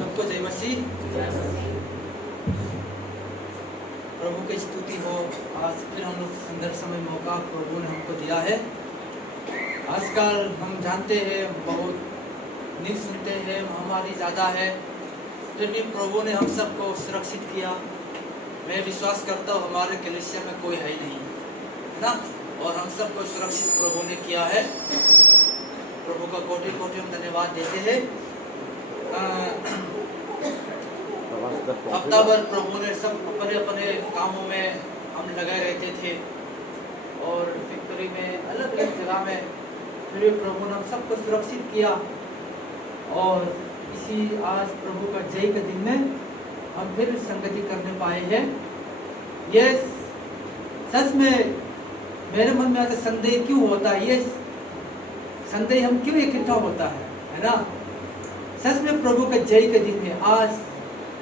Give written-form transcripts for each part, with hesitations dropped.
सबको जय मसीह। प्रभु की स्तुति हो। आज फिर हम लोग सुंदर समय मौका प्रभु ने हमको दिया है। आजकल हम जानते हैं बहुत न्यूज़ सुनते हैं, महामारी ज़्यादा है, फिर भी प्रभु ने हम सबको सुरक्षित किया। मैं विश्वास करता हूँ हमारे कलीसिया में कोई है ही नहीं, है ना, और हम सबको सुरक्षित प्रभु ने किया है। प्रभु का कोटि कोटि हम धन्यवाद देते हैं। हफ्ता भर प्रभु ने सब अपने अपने कामों में हम लगे रहते थे और फैक्ट्री में अलग अलग जगह में, फिर भी प्रभु ने हम सबको सुरक्षित किया। और इसी आज प्रभु का जय के दिन में हम फिर संगति करने पाए हैं। ये सच में मेरे मन में आता संदेह क्यों होता है, ये संदेह हम क्यों इकट्ठा होता है ना। सच में प्रभु का जय के दिन है आज।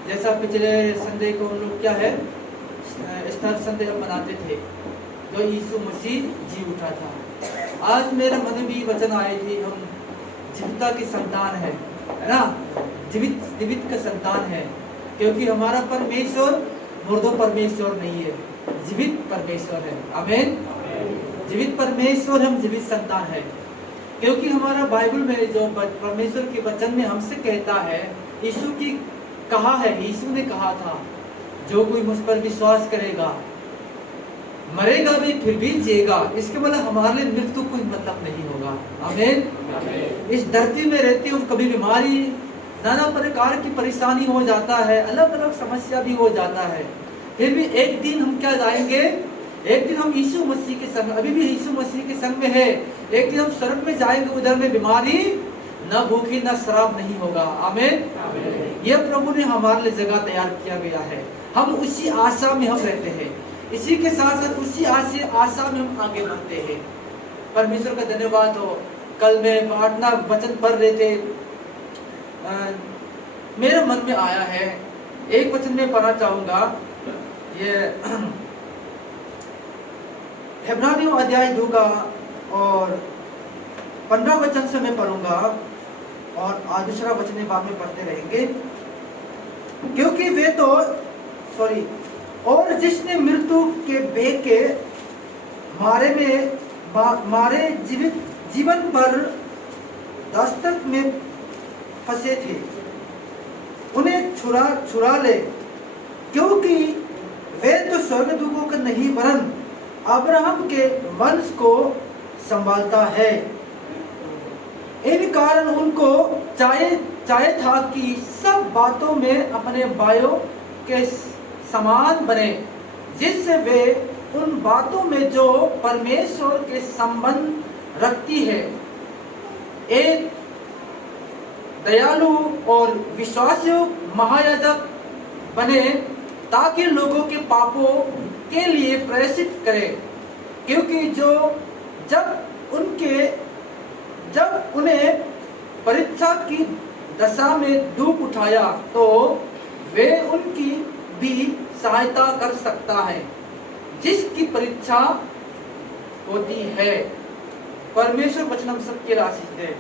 जैसा पिछले संडे को हम लोग क्या है स्टार संडे हम मनाते थे, जो यीशु मसीह जी उठा था। आज मेरे मन में भी वचन आए थे, हम जीविता की संतान है ना, जीवित का संतान है, क्योंकि हमारा परमेश्वर मुर्दों परमेश्वर नहीं है, जीवित परमेश्वर है। आमीन। जीवित परमेश्वर, हम जीवित संतान है, क्योंकि हमारा बाइबल में जो परमेश्वर के वचन में हमसे कहता है, यीशु की कहा है, यीशु ने कहा था, जो कोई मुझ पर विश्वास करेगा मरेगा भी फिर भी जिएगा। इसके मतलब हमारे लिए मृत्यु कोई मतलब नहीं होगा। आमीन। इस धरती में रहते हुए कभी बीमारी, नाना प्रकार की परेशानी हो जाता है, अलग अलग समस्या भी हो जाता है, फिर भी एक दिन हम क्या जाएंगे, एक दिन हम यीशु मसीह के संग, अभी भी यीशु मसीह के संग में है, एक दिन हम स्वर्ग में जाएंगे, उधर में बीमारी न भूखी न शराब नहीं होगा। आमीन। यह प्रभु ने हमारे लिए जगह तैयार किया गया है। हम उसी आशा में हम रहते हैं, इसी के साथ साथ उसी आशा में हम आगे बढ़ते हैं। परमेश्वर का धन्यवाद हो। कल मैं प्रार्थना वचन पढ़ रहे थे, मेरे मन में आया है, एक वचन में पढ़ना चाहूंगा। ये इब्रानियों अध्याय 2 का और 15 वचन से मैं पढ़ूंगा और दूसरा वचन बाद में पढ़ते रहेंगे, क्योंकि वे तो और जिसने मृत्यु के बेग के मारे जीवन पर दस्तक में फंसे थे, उन्हें छुड़ा ले, क्योंकि वे तो स्वर्गदूतों का नहीं वरन अब्राहम के वंश को संभालता है। इन कारण उनको चाहे था कि सब बातों में अपने भाइयों के समान बने, जिससे वे उन बातों में जो परमेश्वर के संबंध रखती है एक दयालु और विश्वासयोग्य महायाजक बने, ताकि लोगों के पापों के लिए प्रायश्चित करे। क्योंकि जब उन्हें परीक्षा की दशा में डूब उठाया, तो वे उनकी भी सहायता कर सकता है जिसकी परीक्षा होती है। परमेश्वर वचन हम सबके आशीष दे।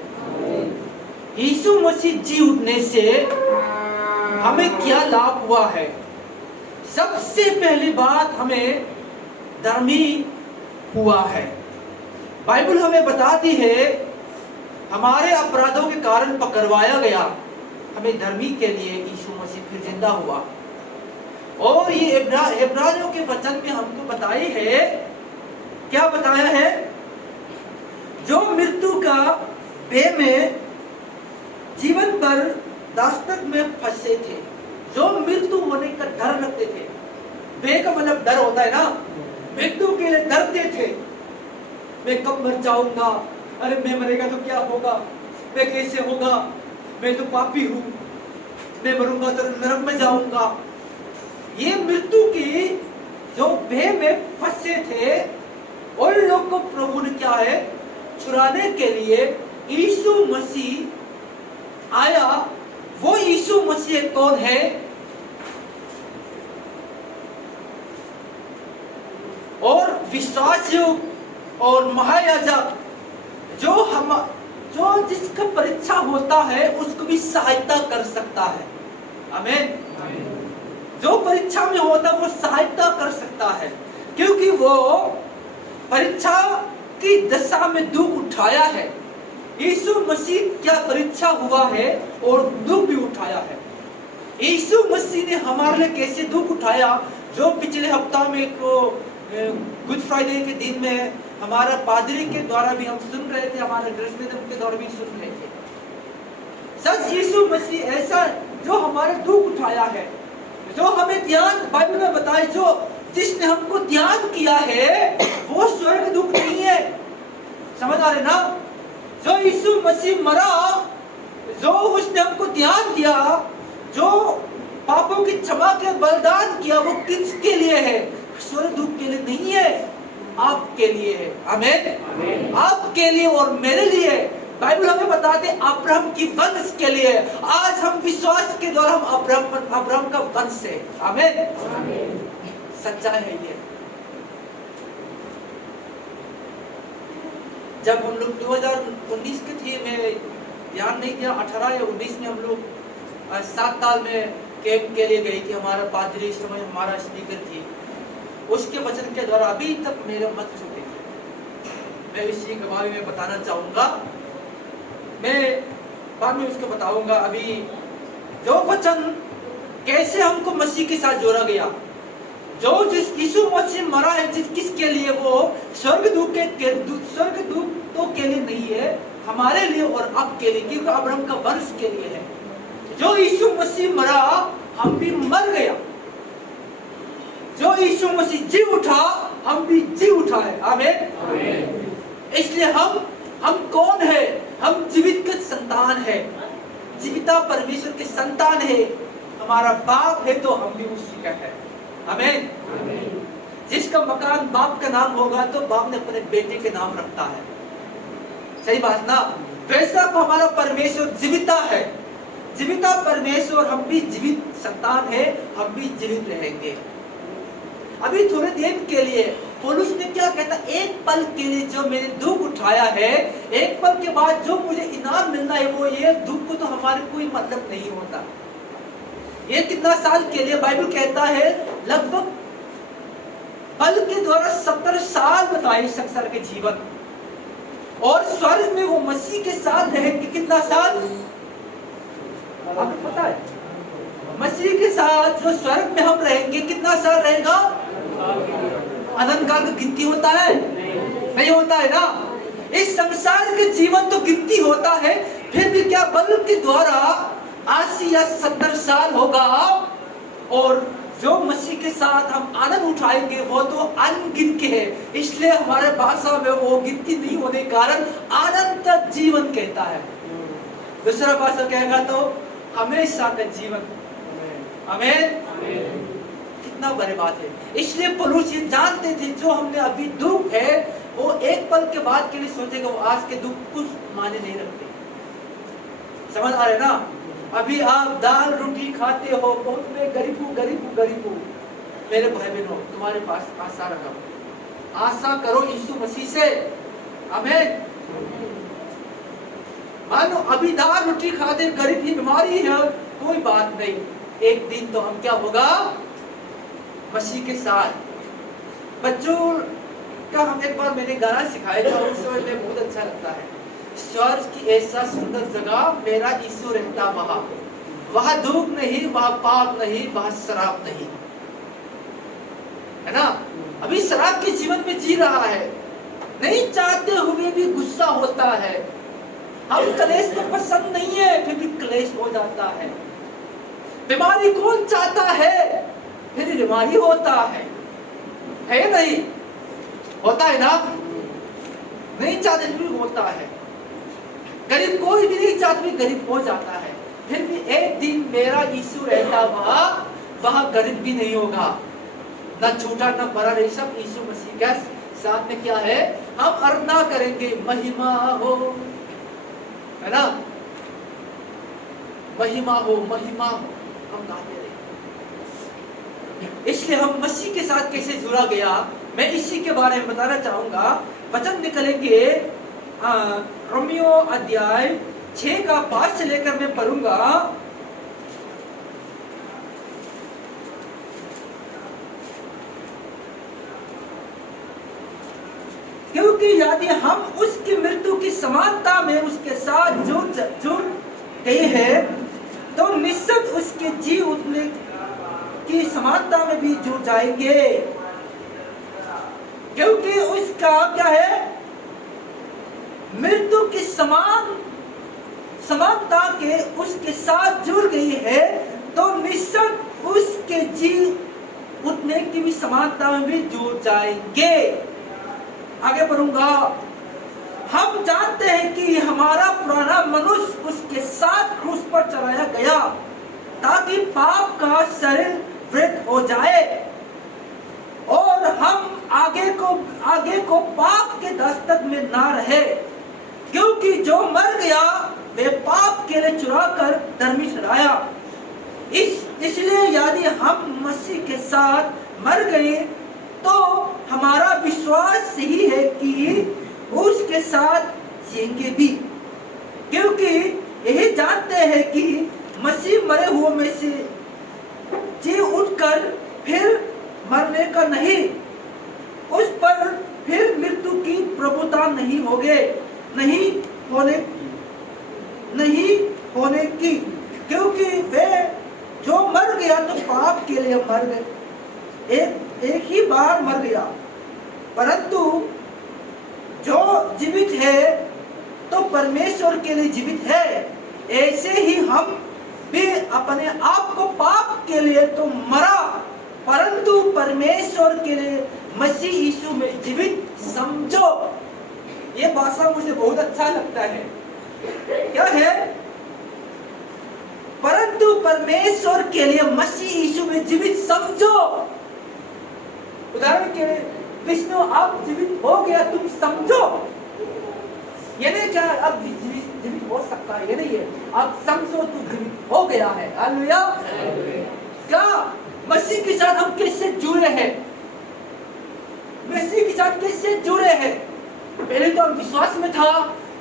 यीशु मसीह जी उठने से हमें क्या लाभ हुआ है? सबसे पहली बात, हमें धर्मी हुआ है। बाइबल हमें बताती है, हमारे अपराधों के कारण पकड़वाया गया, हमें धर्मी के लिए यीशु मसीह फिर जिंदा हुआ। और ये इब्रानियों के वचन में हमको बताए है, क्या बताया है, जो मृत्यु का बे में जीवन पर दास्तक में फंसे थे, जो मृत्यु होने का डर रखते थे, बे का मतलब डर होता है ना, मृत्यु के लिए डरते थे, मैं कब मर जाऊंगा, अरे मैं मरेगा तो क्या होगा, मैं कैसे होगा, मैं तो पापी हूं, मैं मरूंगा तो नरक में जाऊंगा। ये मृत्यु की जो भय में फंसे थे, उन लोग को प्रभु ने क्या है, छुड़ाने के लिए यीशु मसीह आया। वो यीशु मसीह कौन है? और विश्वासयोग्य और महायाजक, जो जिसका परीक्षा होता है उसको भी सहायता कर सकता है। आमीन। जो परीक्षा में होता वो सहायता कर सकता है, क्योंकि वो परीक्षा की दशा में दुख उठाया है। यीशु मसीह क्या परीक्षा हुआ है और दुख भी उठाया है। यीशु मसीह ने हमारे लिए कैसे दुख उठाया, जो पिछले हफ्ता में गुड फ्राइडे के दिन में हमारा पादरी के द्वारा भी हम सुन रहे थे, हमारे के द्वारा भी सुन रहे थे। सच यीशु मसीह ऐसा जो हमारे दुख उठाया है, जो हमें ध्यान बाइबल में बताए, जो जिसने हमको ध्यान किया है वो स्वर्ग दुख नहीं है। समझ आ रहे ना? जो यीशु मसीह मरा, जो उसने हमको ध्यान दिया, जो पापों की क्षमा के बलिदान किया, वो किसके लिए है? स्वर्ग दुख के लिए नहीं है, आपके लिए है। आमीन। आपके लिए और मेरे लिए। बाइबल हमें बताते अब्राहम की वंश के लिए। आज हम विश्वास के द्वारा हम अब्राहम का वंश है। आमीन। सच्चाई है ये। जब हम लोग 2019 के थे, मैं ध्यान नहीं दिया, 18 या 19 में हम लोग 7 साल में कैंप के लिए गई थी। हमारा पादरी इस समय हमारा स्पीकर थी। उसके वचन के द्वारा अभी तक मेरे मत छूटे। मैं इसी गवाही में बताना चाहूंगा, मैं बाद में उसको बताऊंगा। अभी जो वचन कैसे हमको मसीह के साथ जोड़ा गया, जो जिस यीशु मसीह मरा है, जिस किसके लिए? वो स्वर्गदूत तो के लिए नहीं है, हमारे लिए और आपके लिए, क्योंकि अब्राहम का वंश के लिए है। जो यीशु मसीह मरा, हम भी मर गया। जो यीशु मसीह जी उठा, हम भी जी उठा है। आमीन। इसलिए हम कौन है? हम जीवित के संतान है, जीविता परमेश्वर के संतान है। हमारा बाप है तो हम भी उसी का है। आमीन। जिसका मकान बाप का नाम होगा तो बाप ने अपने बेटे के नाम रखता है। सही बात ना? वैसा तो हमारा परमेश्वर जीविता है, जीविता परमेश्वर, हम भी जीवित संतान है, हम भी जीवित रहेंगे। अभी थोड़े दिन के लिए पौलुस ने क्या कहता, एक पल के लिए जो मैंने दुख उठाया है, एक पल के बाद जो मुझे इनाम मिलना है, वो ये दुख को तो हमारे कोई मतलब नहीं होता। ये कितना साल के लिए? बाइबल कहता है लगभग पल के द्वारा 70 साल बताए संसार के जीवन, और स्वर्ग में वो मसीह के साथ रहेंगे। कितना साल आपको पता है? मसीह के साथ जो स्वर्ग में हम रहेंगे, कितना साल रहेगा? अनंत काल की गिनती होता है? नहीं होता है ना? इस संसार के जीवन तो गिनती होता है, फिर भी क्या बल के द्वारा 80 या 70 साल होगा, और जो मसीह के साथ हम आनंद उठाएंगे वो तो अनगिनत के है। इसलिए हमारे भाषा में वो गिनती नहीं होने के कारण अनंत जीवन कहता है। दूसरा भाषा कहेगा तो हमेशा का जीवन। आमीन। कितना बड़ी बात है। इसलिए पौलुस ये जानते थे जो हमने अभी दुख है, वो एक पल के बाद के लिए सोचेगा, वो आज के दुख कुछ माने नहीं रखते। समझ आ रहे ना? अभी आप दाल रोटी खाते हो, बहुत मैं गरीब हूँ, गरीब हूँ, गरीब हूँ। मेरे भाई बहनों, तुम्हारे पास आशा रखो, आशा करो यीशु मसीह से। आमीन। मानो अभी दाल रोटी खाते, गरीब ही बीमारी है, कोई बात नहीं, एक दिन तो हम क्या होगा? मसीह के साथ। बच्चों का हम एक बार मैंने गाना सिखाया था, उस समय में बहुत अच्छा लगता है। स्वर्ग की ऐसा सुंदर जगह, मेरा यीशु रहता वहां, वहां दुख नहीं, वहां पाप नहीं, वहां शराब नहीं, है ना? अभी शराब के जीवन में जी रहा है, नहीं चाहते हुए भी गुस्सा होता है। हम क्लेश को पसंद नहीं है, फिर भी क्लेश हो जाता है। बीमारी कौन चाहता है? फिर बीमारी होता है नहीं? होता है ना? नहीं चाहते भी होता है। गरीब कोई भी नहीं चाहता भी गरीब हो जाता है। फिर भी एक दिन मेरा यीशु रहता वहां गरीब भी नहीं होगा, ना छोटा ना बड़ा नहीं, सब यीशु मसीह के साथ में क्या है? हम अर्पणा करेंगे, महिमा हो, है ना? महिमा हो, महिमा हो, हम गाते रहे। इसलिए हम मसीह के साथ कैसे जुड़ा गया, मैं इसी के बारे में बताना चाहूंगा। वचन निकलेंगे रोमियो अध्याय 6 का 5 से लेकर मैं पढ़ूंगा। क्योंकि यदि हम उसकी मृत्यु की समानता में उसके साथ जुड़ गए हैं तो निश्चित उसके जी उठने की समानता में भी जुड़ जाएंगे, क्योंकि उसका क्या है, मृत्यु की समानता के उसके साथ जुड़ गई है तो निश्चित उसके जी उठने की भी समानता में भी जुड़ जाएंगे। आगे बढ़ूंगा। हम जानते हैं कि हमारा पुराना मनुष्य उसके साथ क्रूस पर चढ़ाया गया ताकि पाप का शरीर वृद्ध हो जाए और हम आगे को पाप के दस्तक में ना रहे, क्योंकि जो मर गया वे पाप के लिए चुरा कर धर्मी ठहराया। इसलिए यदि हम मसीह के साथ मर गए तो हमारा विश्वास यही है कि उसके साथ जिएंगे भी, क्योंकि यही जानते हैं कि मसीह मरे हुए में से जी उठकर फिर मरने का नहीं, उस पर फिर मृत्यु की प्रभुता नहीं होने की, क्योंकि वे जो मर गया तो पाप के लिए मर गए, एक ही बार मर गया, परंतु जो जीवित है तो परमेश्वर के लिए जीवित है। ऐसे ही हम भी अपने आप को पाप के लिए तो मरा, परंतु परमेश्वर के लिए मसीह यीशु में जीवित समझो। ये भाषा मुझे बहुत अच्छा लगता है। क्या है? परंतु परमेश्वर के लिए मसीह यीशु में जीवित समझो। उदाहरण के लिए विष्णु आप जीवित हो गया, तुम समझो। ये नहीं क्या अब जीवित हो सकता है, ये नहीं है, आप समझो तू जीवित हो गया है। हालेलुया। क्या मसीह के साथ हम कैसे जुड़े हैं? मसीह के साथ कैसे जुड़े हैं? पहले तो हम विश्वास में था,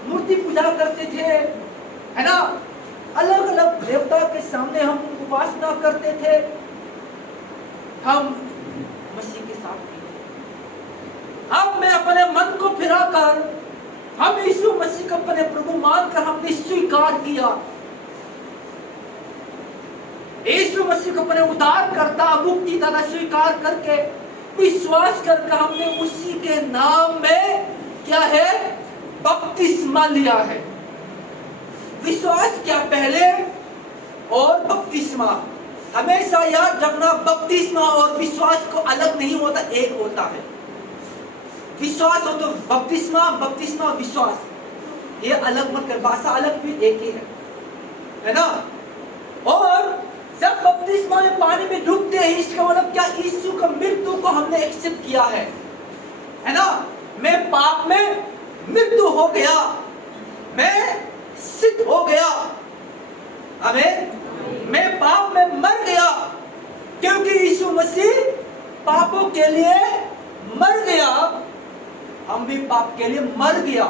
मूर्ति पूजा करते थे, है ना, अलग अलग देवता के सामने हम उपासना करते थे, हम मसीह के साथ थे। अब मैं अपने मन को फिराकर हम यीशु मसीह को अपने प्रभु मानकर हमने स्वीकार किया, यीशु मसीह को अपने उद्धारकर्ता मुक्तिदाता स्वीकार करके विश्वास करके हमने उसी के नाम में क्या है, बपतिस्मा लिया है। विश्वास क्या पहले और बपतिस्मा, हमेशा याद रखना, बपतिस्मा और विश्वास को अलग नहीं होता, एक होता है। विश्वास हो तो बपतिस्मा, बपतिस्मा विश्वास, ये अलग मत कर, भाषा अलग भी एक ही है ना। और जब बपतिस्मा में पानी में डूबते हैं, इसका मतलब क्या, यीशु का मृत्यु को हमने एक्सेप्ट किया है ना। मैं पाप में मृत्यु हो गया, मैं सिद्ध हो गया, आमीन। मैं पाप में मर गया क्योंकि यीशु मसीह पापों के लिए मर गया, हम भी पाप के लिए मर गया,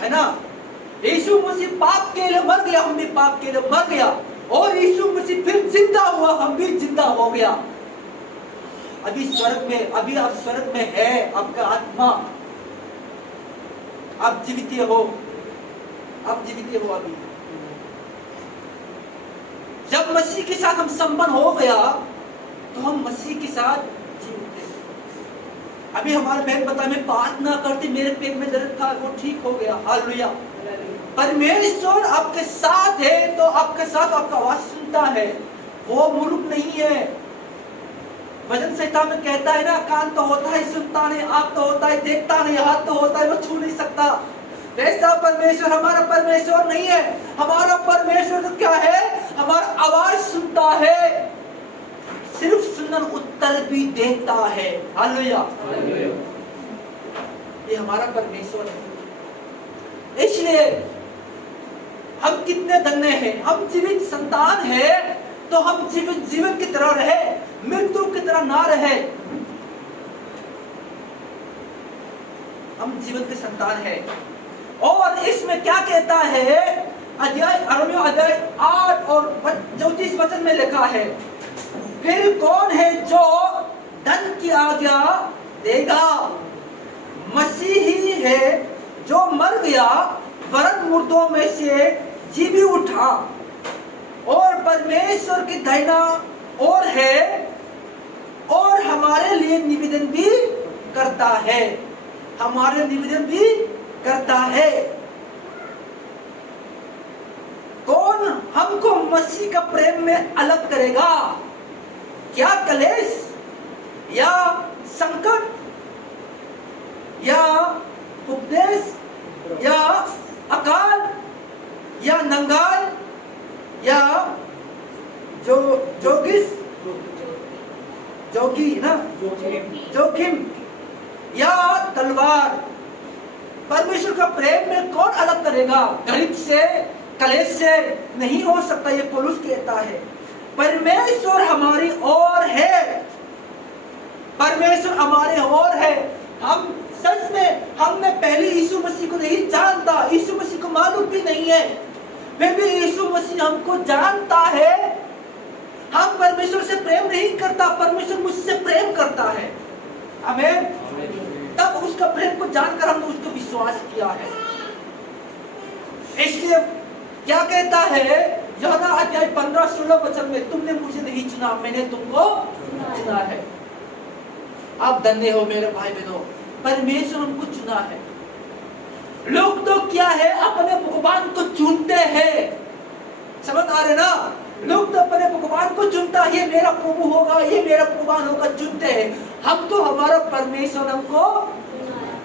है ना। यीशु मसीह पाप के लिए मर गया, हम भी पाप के लिए मर गया, और यीशु मसीह फिर जिंदा हुआ, हम भी जिंदा हो गया। अभी स्वर्ग में, अभी आप स्वर्ग में है, आपका आत्मा, आप जीवित हो, आप जीवित हो। अभी जब मसीह के साथ हम संबंध हो गया तो हम मसीह के साथ जीवित हैं। अभी हमारे बहन बता, मैं प्रार्थना करती, मेरे पेट में दर्द था, वो ठीक हो गया। हालेलुया। परमेश्वर आपके साथ है तो आपके साथ आपका आवाज सुनता है, वो मूर्ख नहीं है। वचन संहिता में कहता है ना, कान तो होता है सुनता नहीं, आंख तो होता है देखता नहीं, हाथ तो होता है वो छू नहीं सकता। वैसा परमेश्वर हमारा परमेश्वर नहीं है। हमारा परमेश्वर तो क्या है, हमारा आवाज सुनता है, सिर्फ सुनकर उत्तर भी देता है। हालेलुया। ये हमारा परमेश्वर है। इसलिए हम कितने धन्य हैं, हम जीवित संतान हैं, तो हम जीवन की तरह रहे, मृत्यु की तरह ना रहे। हम जीवन के संतान हैं। और इसमें क्या कहता है, अध्याय 8 और 34 वचन में लिखा है, फिर कौन है जो धन की आज्ञा देगा। मसीह ही है जो मर गया वरन मुर्दों में से जी भी उठा और परमेश्वर की दाहिना ओर है और हमारे लिए निवेदन भी करता है, हमारे निवेदन भी करता है। कौन हमको मसीह का प्रेम में अलग करेगा? क्या कलेश या संकट या उपदेश या अकाल या नंगाल या जोखिम या तलवार? परमेश्वर का प्रेम में कौन अलग करेगा? गरीब से, कलेश से नहीं हो सकता। ये पौलुस कहता है परमेश्वर हमारी ओर है, परमेश्वर हमारे ओर है। हम सच में हमने पहले यीशु मसीह को नहीं जानता, यीशु मसीह को मालूम भी नहीं है, फिर भी यीशु मसीह हमको जानता है। हम परमेश्वर से प्रेम नहीं करता, परमेश्वर मुझसे प्रेम करता है। आमीन। तब उसका प्रेम को जानकर हमने उसको विश्वास किया है। इसलिए क्या कहता है यूहन्ना अध्याय 15-16 वचन में, तुमने मुझे नहीं चुना, मैंने तुमको चुना है। आप धन्य हो मेरे भाई बहनों, परमेश्वर हमको चुना है। लोग तो क्या है अपने भगवान को चुनते हैं, समझ आ रहे ना? लोग तो अपने भगवान को चुनता है, ये मेरा प्रभु होगा, ये मेरा भगवान होगा, चुनते हैं। हम तो हमारा परमेश्वर हमको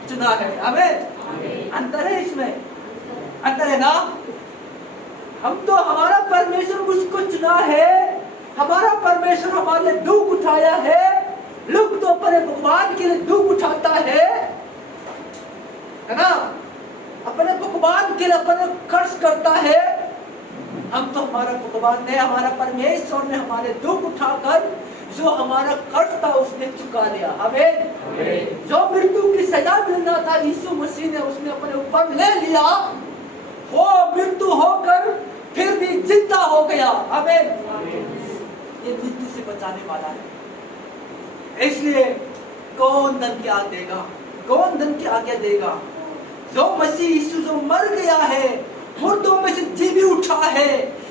चुना है। आमीन। अंतर है इसमें, अंतर है ना? हम तो हमारा परमेश्वर उसको चुना है, हमारा परमेश्वर हमारे लिए दुख उठाया है। लोग तो अपने भगवान के लिए दुख उठाता है ना? अपने भगवान के लिए अपने खर्च करता है। हम तो हमारा भगवान ने, हमारा परमेश्वर ने हमारे दुख उठाकर जो हमारा खर्च था उसने चुका दिया। आमीन। जो मृत्यु की सजा मिलना था यीशु मसीह ने उसने अपने ऊपर ले लिया। वो मृत्यु होकर फिर भी जिंदा हो गया। आमीन। ये मृत्यु से बचाने वाला है। इसलिए कौन धन की आज्ञा देगा? कौन धन की आज्ञा देगा? जो मसीह यीशु जो मर गया है, मुर्दों में से जी भी उठा है।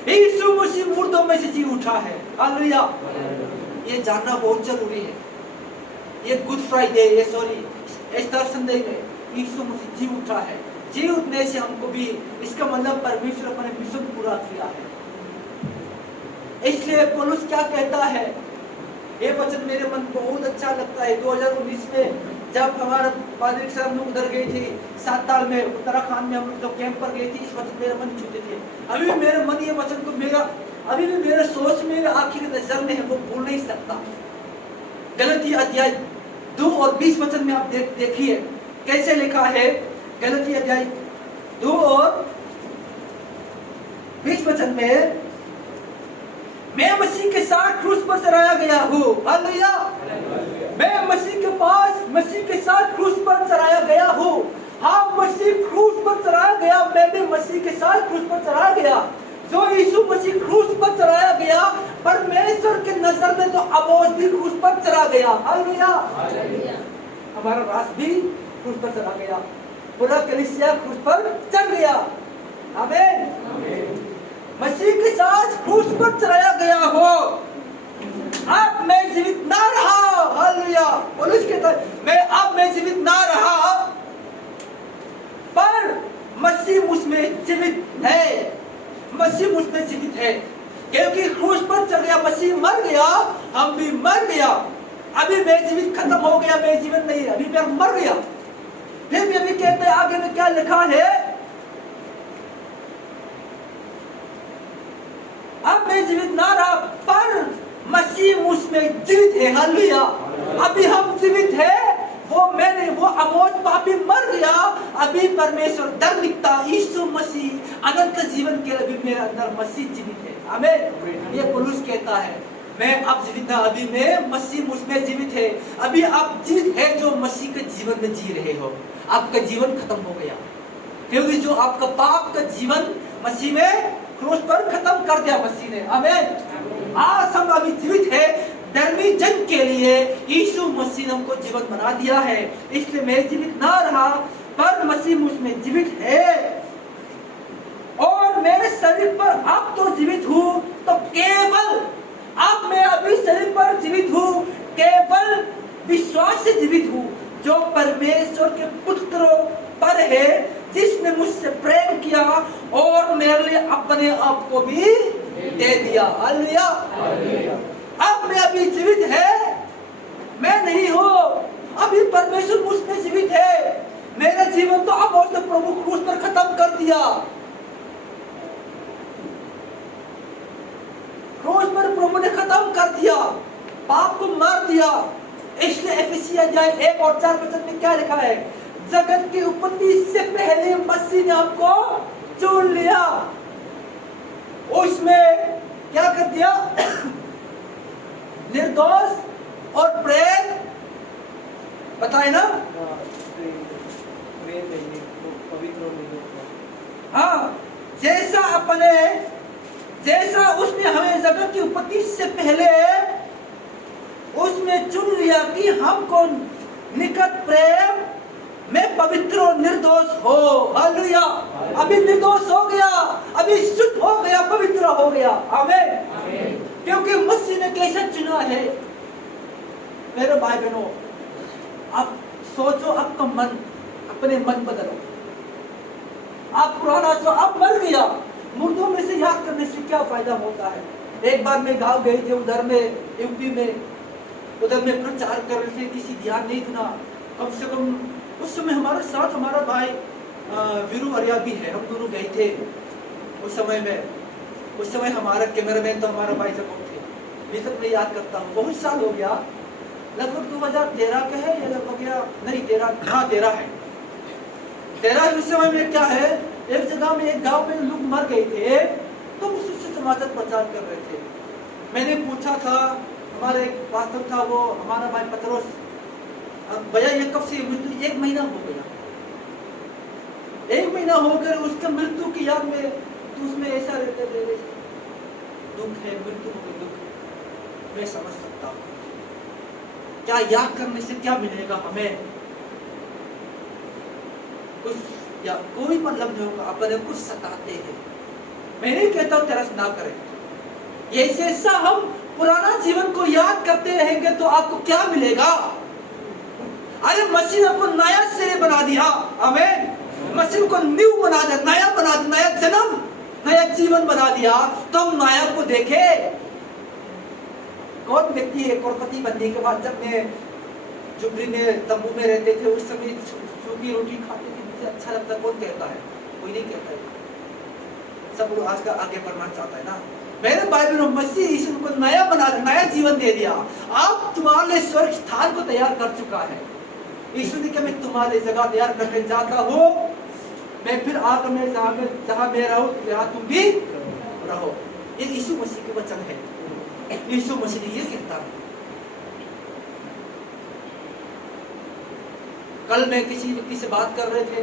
यीशु मसीह मुर्दों में से जी उठा है। हालेलुया। ये जानना बहुत जरूरी है। ये गुड फ्राइडे, ये ईस्टर संडे में यीशु मसीह जी उठा है। जी उठने से हमको भी, इसका मतलब परमेश्वर अपने मिशन पूरा किया है। इसलिए पौलुस क्या कहता है, ये वचन मेरे मन बहुत अच्छा लगता है। 2019 में जब हमारा पादरी साहब लोग उधर गए थे, 7 साल में उत्तराखंड में हम लोग जब कैंप पर गए थे, इस वचन मेरे मन छूते थे। अभी भी मेरे मन ये वचन को अभी भी मेरे सोच में, आंखी की नजर में है, वो भूल नहीं सकता। गलती अध्याय 2 और 20 वचन में आप देखिए कैसे लिखा है। गलती अध्याय 2 और 20 वचन में, मैं मसीह के साथ क्रूस पर चढ़ाया गया हूँ। हालेलुया। मैं मसीह के पास, मसीह के साथ क्रूस पर चढ़ाया गया हूँ। हाँ, मसीह क्रूस पर चढ़ाया गया, मैं भी मसीह के साथ क्रूस पर चढ़ाया गया। जो यीशु मसीह क्रूस पर चढ़ाया गया, परमेश्वर के नजर में तो अमोस भी क्रूस पर चढ़ा गया। हालेलुया। हमारा रास भी क्रूस पर चढ़ा गया, पूरा कलीसिया क्रूस पर चढ़ गया। आमीन। मसीह के साथ क्रूस पर चढ़ाया गया हो। अब मैं जीवित ना रहा। हालेलुया। पौलुस कहता है मैं जीवित ना रहा, पर मसीह मुझमें जीवित है। मसीह मुझमें जीवित है क्योंकि क्रूस पर चढ़ गया, मसीह मर गया, हम भी मर गया। अभी मैं जीवित खत्म हो गया, मैं जीवित नहीं, अभी मैं मर गया। फिर भी अभी कहते हैं आगे में क्या लिखा है, अब मैं जीवित ना रहा, पर मसीह मुझमें जीवित है। हालेलुया। अभी हम जीवित है, वो मैंने, वो अमोस पापी मर गया, अभी परमेश्वर धार्मिकता यीशु मसीह अनंत जीवन के लिए भी मेरे अंदर मसीह जीवित है। आमीन। ये पौलुस कहता है मैं अब जीवित ना, अभी मैं, मसीह मुझमें जीवित है। अभी आप जीवित है जो मसीह के जीवन में जी रहे हो। आपका जीवन खत्म हो गया क्योंकि जो आपका पाप का जीवन मसीह में क्रूस पर खत्म कर दिया मसीह ने। आमीन। आज हम अभी जीवित है, धर्मी जन के लिए यीशु मसीह ने हमको जीवन बना दिया है। इसलिए मैं जीवित ना रहा पर मसीह मुझ में जीवित है, और मेरे शरीर पर अब तो जीवित हूँ, तो केवल अब मैं अभी शरीर पर जीवित हूँ, केवल विश्वास से जीवित हूँ जो परमेश्वर के पुत्र पर है, जिसने मुझसे प्रेम किया और मेरे लिए अपने आप को भी दे दिया। हालेलुया। अब मैं अभी जीवित है, मैं नहीं हूँ, अभी परमेश्वर मुझ में जीवित है। मेरा जीवन तो अब उसने प्रभु क्रूस पर खत्म कर दिया, क्रूस पर प्रभु ने खत्म कर दिया, पाप को मार दिया। इसलिए एफिसी अध्याय 1 और 4 वचन में क्या लिखा है? जगत की उत्पत्ति से पहले मसीह ने हमको चुन लिया, उसमें क्या कर दिया? निर्दोष और प्रेम, बताए ना? हाँ, जैसा उसने हमें जगत की उत्पत्ति से पहले उसमें चुन लिया कि हमको निकट प्रेम में पवित्र और निर्दोष हो। हालेलुया। अभी निर्दोष हो गया, अभी शुद्ध हो गया, पवित्र हो गया। आमीन। क्योंकि मसीह ने कैसे चुना है। मेरे भाई बहनों, अब सोचो, आपका मन, अपने मन बदलो। आप पुराना सो अब मर गया, मुर्दों में से याद करने से क्या फायदा होता है? एक बार मैं गांव गई थी, उधर में यूपी में, उधर में प्रचार कर रहे थे, किसी ध्यान नहीं देना। कम से कम उस समय हमारे साथ हमारा भाई वीरू आर्या भी है, हम दोनों गए थे उस समय में। उस समय हमारा कैमरामैन तो हमारा भाई सब थे। अभी तक मैं याद करता हूँ, बहुत साल हो गया, लगभग 2013 का है या लगभग नहीं 13 है। 13 उस समय में क्या है, एक जगह में एक गांव में लोग मर गए थे, तो उससे समाचार प्रचार कर रहे थे। मैंने पूछा था, हमारा एक पास्टर था, वो हमारा भाई पतरोस, भैया ये कब से मृत्यु? 1 महीना हो गया। 1 महीना होकर उसके मृत्यु की याद में तो उसमें ऐसा रहते थे, दुख है, मृत्यु हो गई, दुख। मैं समझ सकता हूँ, क्या याद करने से क्या मिलेगा हमें? कुछ या कोई मतलब नहीं होगा। अपने कुछ सताते हैं। मैं नहीं कहता हूँ तरस ना करें, ये जैसा हम पुराना जीवन को याद करते रहेंगे तो आपको क्या मिलेगा? अरे मसीह ने आपको नया सिरे बना दिया। आमीन। मसीह को न्यू बना दिया, नया बना दिया, नया जन्म, नया जीवन बना दिया। तो हम नया को देखे। कौन व्यक्ति है करोड़पति बनने के बाद, जब मैं झुपड़ी में तंबू में रहते थे, उस समय सूखी रोटी खाते थे, मुझे अच्छा लगता? कौन कहता है? कोई नहीं कहता है। सब लोग आज का आगे बढ़ना चाहता है ना। मेरे भाई बहनों, मसीह यीशु को नया बना दिया, नया जीवन दे दिया। आप तुम्हारे लिए स्वर्ग स्थान को तैयार कर चुका है। यीशु ने कहा, मैं तुम्हारे जगह तैयार करने जाता हूँ, मैं फिर आकर मैं जहाँ मैं रहूँ यहाँ तुम भी रहो। ये यीशु मसीह के वचन है। यीशु मसीह ने ये कहता है। कल मैं किसी व्यक्ति से बात कर रहे थे,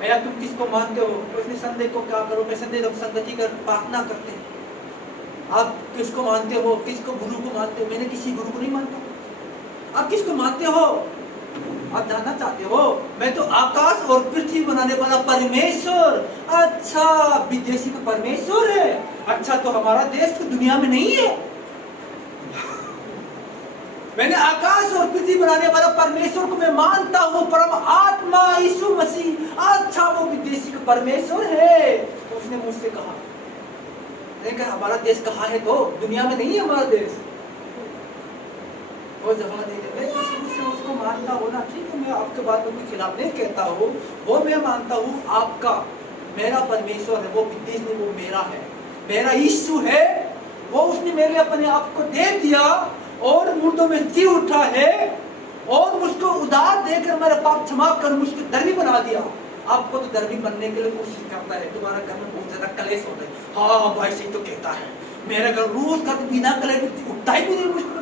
भैया तुम किसको मानते हो? उसने संदेह को क्या करो? मैं संदेह हम संगति कर प्रार्थना करते हैं। आप किसको मानते हो? किसको गुरु को मानते हो? मैंने किसी गुरु को नहीं मानता। आप किसको मानते हो? आप जानना चाहते हो? मैं तो आकाश और पृथ्वी बनाने वाला परमेश्वर। अच्छा, विदेशी तो परमेश्वर है। अच्छा, तो हमारा देश तो दुनिया में नहीं है। मैंने आकाश और पृथ्वी बनाने वाला परमेश्वर को मैं मानता हूँ, परम आत्मा यीशु मसीह। अच्छा, वो विदेशी का परमेश्वर है। तो उसने मुझसे कहा, हमारा देश कहाँ है? तो दुनिया में नहीं है हमारा देश। वो जवाब दे दे, मैं तो शुरू से उसको मानता हूँ ना। ठीक है, मैं आपके बात में खिलाफ नहीं कहता हूँ, वो मैं मानता हूँ। आपका मेरा परमेश्वर है, वो विदेश नहीं, वो मेरा है, मेरा यीशु है। वो उसने मेरे अपने आप को दे दिया और मुर्दों में जी उठा है और मुझको उधार देकर मेरा पाप क्षमा कर मुझको धर्मी बना दिया। आपको तो धर्मी बनने के लिए कोशिश करता है, तुम्हारा घर में बहुत ज्यादा कलेश होता है। हाँ भाई सही तो कहता है, मेरे घर रोज का तो बिना कलेश उठता ही भी नहीं मुझको।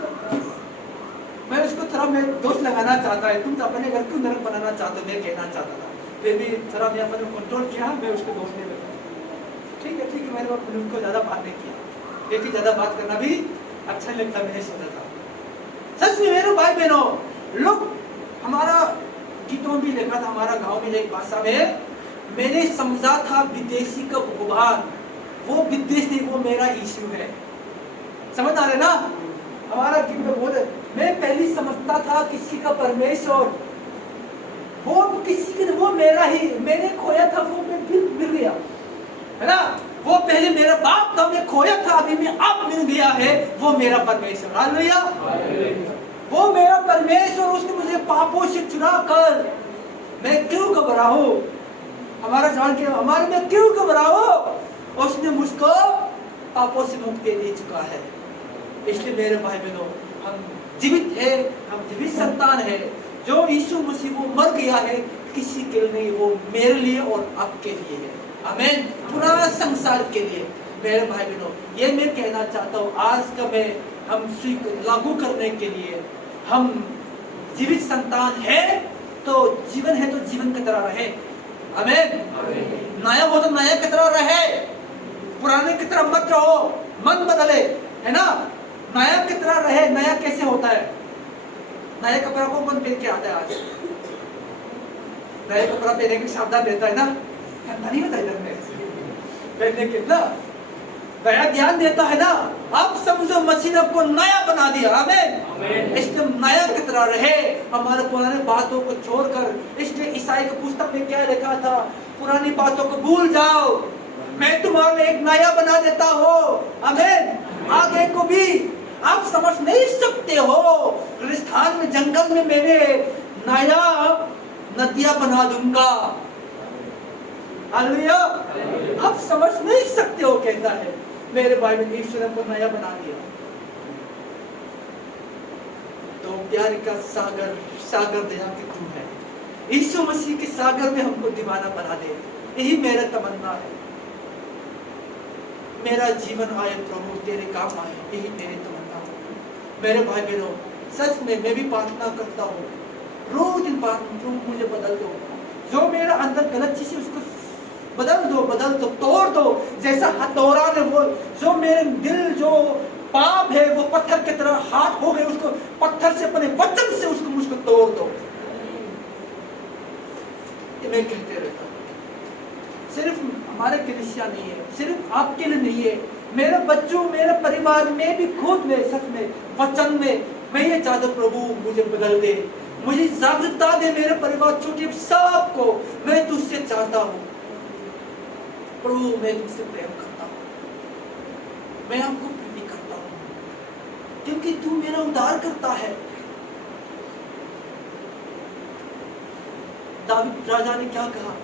मैं उसको थोड़ा मैं दोष लगाना चाहता है, तुम तो अपने घर क्यों नरक बनाना चाहते हो, मैं कहना चाहता था। फिर भी थोड़ा मैं अपने कंट्रोल किया, मैं उसको दोष नहीं लगा। ठीक है, मैंने उसको ज्यादा बात नहीं किया, लेकिन ज्यादा बात करना भी अच्छा नहीं लगता, मैंने सोचा था। सच में मेरे भाई बहनों, लोग हमारा गीतों में भी लिखा था, हमारा गांव में एक भाषा में, मैंने समझा था विदेशी का भगवान, वो विदेश नहीं, वो मेरा यीशु है। समझ आ रहे ना? हमारा गीत में बोले, मैं पहले समझता था किसी का परमेश्वर, वो किसी के, वो मेरा ही, मैंने खोया था वो मैं फिर मिल गया, है ना? वो पहले मेरा बाप था, मैं खोया था, अभी मैं अब मिल गया है, वो मेरा परमेश्वर। हालेलुया। वो मेरा परमेश्वर, उसने मुझे पापों से चुरा कर, मैं क्यों घबराऊं? हमारा जान के हमारे में क्यों घबराऊं? उसने मुझको पापों से मुक्ति दे चुका है। इसलिए मेरे भाई बहनों, हम जीवित है, हम जीवित संतान है। जो यीशु मसीह वो मर गया है, किसी के लिए नहीं, वो मेरे लिए और आपके लिए है। आमीन। पूरा संसार के लिए। मेरे भाई बहनों, ये मैं कहना चाहता हूँ, आज का मैं हम लागू करने के लिए, हम जीवित संतान है तो जीवन है, तो जीवन की तरह रहे। आमीन। नया हो तो नया की तरह रहे, पुराने की तरह मत रहो, मन बदले, है ना? नया की तरह रहे। नया कैसे होता है? नया कपड़ा को कौन पहन के आता है? आज नया कपड़ा पहनने के सावधान रहता है ना, नहीं होता इधर में पहनने के ना, नया ध्यान देता है ना। अब समझो मसीह ने आपको नया बना दिया। आमीन। इसलिए नया की तरह रहे, हमारे पुराने बातों को छोड़कर। इसलिए ईसाई की पुस्तक में क्या लिखा था? पुरानी बातों को भूल जाओ, मैं तुम्हारे एक नया बना देता हूँ। आमीन। आगे को भी आप समझ नहीं सकते हो, रेगिस्तान में, जंगल में मैंने नया नदियां बना दूंगा। हालेलुया। आप समझ नहीं सकते हो, कहता है मेरे भाई में, ईश्वर को नया बना दिया। तो प्यार का सागर, सागर दया की तू है, यीशु मसीह के सागर में हमको दीवाना बना दे। यही मेरा तमन्ना है। मेरा जीवन आए प्रभु, तेरे काम आए, यही मेरी तमन्ना है। मेरे भाई बहनों, सच में मैं भी प्रार्थना करता हूँ, रोज दिन प्रार्थना, मुझे बदल दो, जो मेरा अंदर गलत चीज है उसको बदल दो, तोड़ दो। जैसा हथौड़ा ने वो, जो मेरे दिल, जो पाप है वो पत्थर की तरह हाथ हो गए, उसको पत्थर से, अपने वचन से उसको मुझको तोड़ दो। ये मैं कहते रहता हूँ। सिर्फ हमारे कलीसिया नहीं है, सिर्फ आपके लिए नहीं है, मेरे बच्चों, मेरे परिवार में भी, खुद में, सच में, वचन में, मैं ये चाहता हूँ प्रभु मुझे बदल दे, मुझे जागरूकता दे, मेरे परिवार छोटे सबको मैं तुझसे चाहता हूँ प्रभु, मैं तुझसे प्रेम करता हूँ, मैं आपको प्रेम करता हूँ, क्योंकि तू मेरा उद्धार करता है। दाऊद राजा ने क्या कहा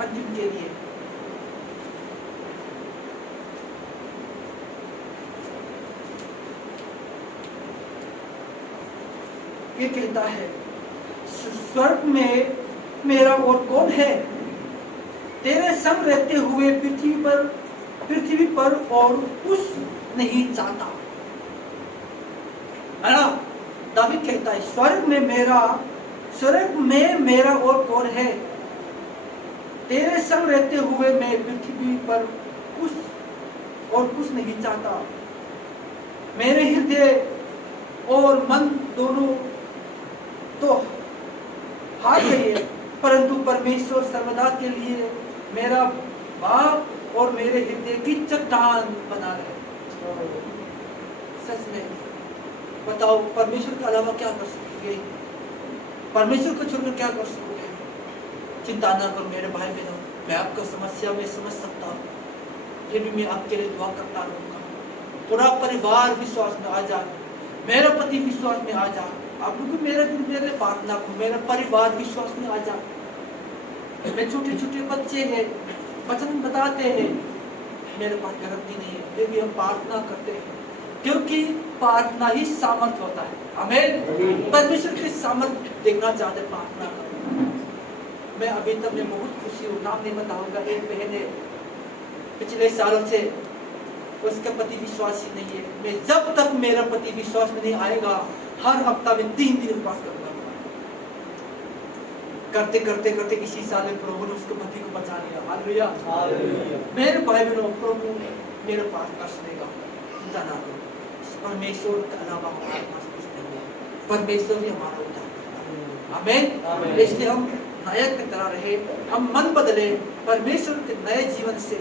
अंतिम के लिए? ये कहता है, स्वर्ग में मेरा और कौन है? तेरे संग रहते हुए पृथ्वी पर और कुछ नहीं चाहता। है ना? दाऊद कहता है, स्वर्ग में मेरा और कौन है? तेरे संग रहते हुए मैं पृथ्वी पर कुछ नहीं चाहता। मेरे हृदय और मन दोनों तो हार गए, परंतु परमेश्वर सर्वदा के लिए मेरा बाप और मेरे हृदय की चट्टान बना रहे। सच में बताओ, परमेश्वर के अलावा क्या कर सकोगे? परमेश्वर को छोड़कर क्या कर सकोगे? चिंता ना करो मेरे भाई बहनों, मैं आपका समस्या में समझ सकता हूँ, ये भी मैं आपके लिए दुआ करता रहूंगा। पूरा परिवार विश्वास में आ जाए, मेरा पति विश्वास में आ जाए, आप लोग मेरे प्रार्थना को, मेरा परिवार विश्वास में आ जाए। मेरे छोटे छोटे बच्चे हैं, वचन बताते हैं, मेरे पास गारंटी नहीं है, फिर भी हम प्रार्थना करते हैं, क्योंकि प्रार्थना ही सामर्थ होता है। आमीन। परमेश्वर की सामर्थ देखना चाहते प्रार्थना करना। मैं अभी तक मैं बहुत खुशी हूँ, नाम नहीं बताऊंगा, एक बहन है पिछले सालों से, उसका पति विश्वासी नहीं है। मैं जब तक मेरा पति विश्वास में नहीं आएगा, हर हफ्ता में 3 दिन उपवास करूंगा। करते करते करते इसी साल में प्रभु ने उसके पति को बचा लिया। हालेलुया। मेरे भाई बहनों, प्रभु मेरे प्रार्थना सुनेगा, चिंता ना करो, परमेश्वर के अलावा हमारे पास कुछ नहीं है, परमेश्वर ही हमारा उद्धार करता है। आमीन। इसलिए हम नायक की तरह रहे, हम मन बदले परमेश्वर के नए जीवन से,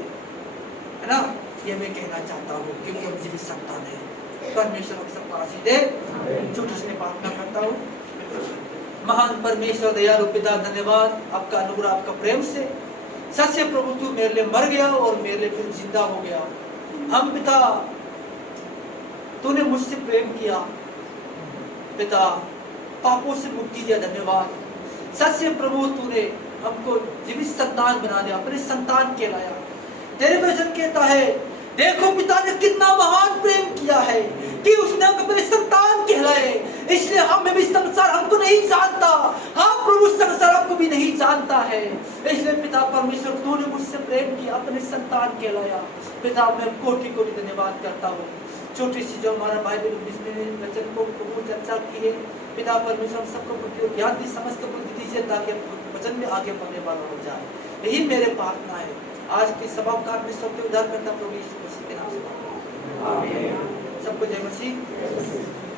है ना, ये मैं कहना चाहता हूँ, क्योंकि हम जीवित संतान है। परमेश्वर हम सबको आशीष दे। छोटी सी प्रार्थना करता हूँ। महान परमेश्वर दयालु पिता, धन्यवाद आपका अनुग्रह, आपका प्रेम से। सच्चे प्रभु तू मेरे लिए मर गया और मेरे लिए फिर जिंदा हो गया। हम पिता, तूने मुझसे प्रेम किया पिता, पापों से मुक्ति दिया, धन्यवाद। सच्चे प्रभु तूने हमको जीवित संतान बना दिया, अपने संतान कहलाया। तेरे वचन कहता है, देखो पिता ने कितना महान प्रेम किया है कि उसने अपने संतान कहलाए। इसलिए हमें भी संसार हमको नहीं जानता, हाँ प्रभु संसार हमको भी नहीं जानता है। इसलिए पिता परमेश्वर तूने मुझसे प्रेम किया, अपने संतान कहलाया। पिता मैं कोटि कोटि धन्यवाद करता हूँ। छोटी सी जो हमारा बाइबल वचन को बहुत चर्चा की है, पिता परमेश्वर सबको बुद्धि और ज्ञान की समझ को बुद्धि दीजिए, ताकि वचन में आगे बढ़ने वाला हो जाए। यही मेरे प्रार्थना है। आज की सभा का में सबके उद्धार करता प्रभु यीशु मसीह के नाम से आमीन। सबको जय मसीह।